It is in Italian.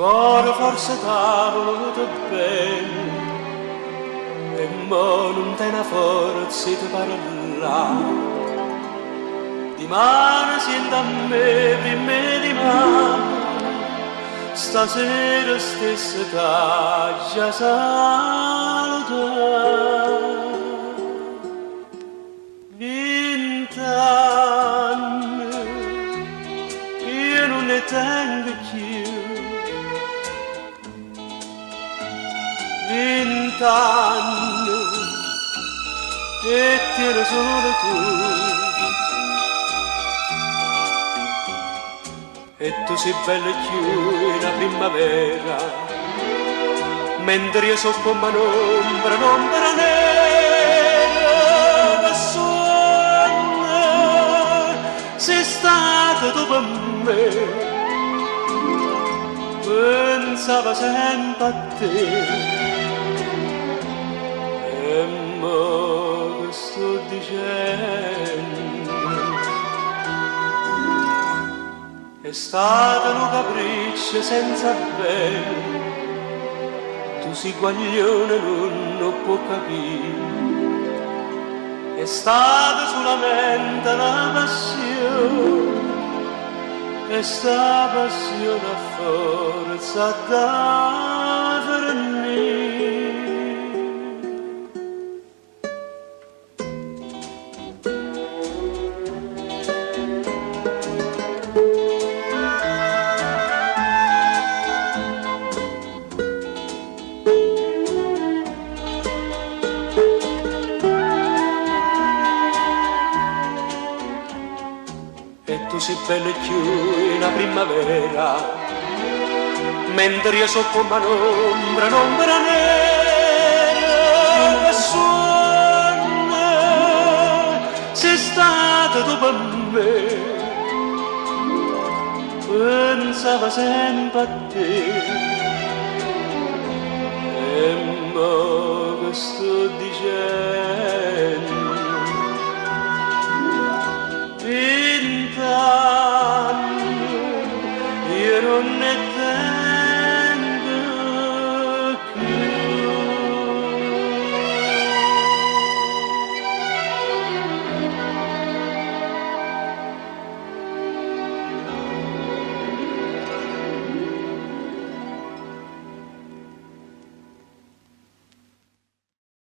cuore forse t'ha voluto bene e mo non te ne forza di parlare. Dimane senta a me prima di mano, stasera stessa t'ha saluta. 20 anni io non ne tengo più, 20 anni e tieni solo tu. E tu sei bella più in la primavera, mentre io so come un'ombra nera che suona. Sei stata tu per me, pensavo sempre a te. E mo che sto dicendo? È stato un capriccio senza bene, tu sei guaglione non può capire. È stata solamente una passione, e sta passione a forza da fornire. E tu sei bella più in la primavera, mentre io so come un'ombra nera che suona. Sei stata tu per me, pensavo sempre a te. E mo che sto dicendo?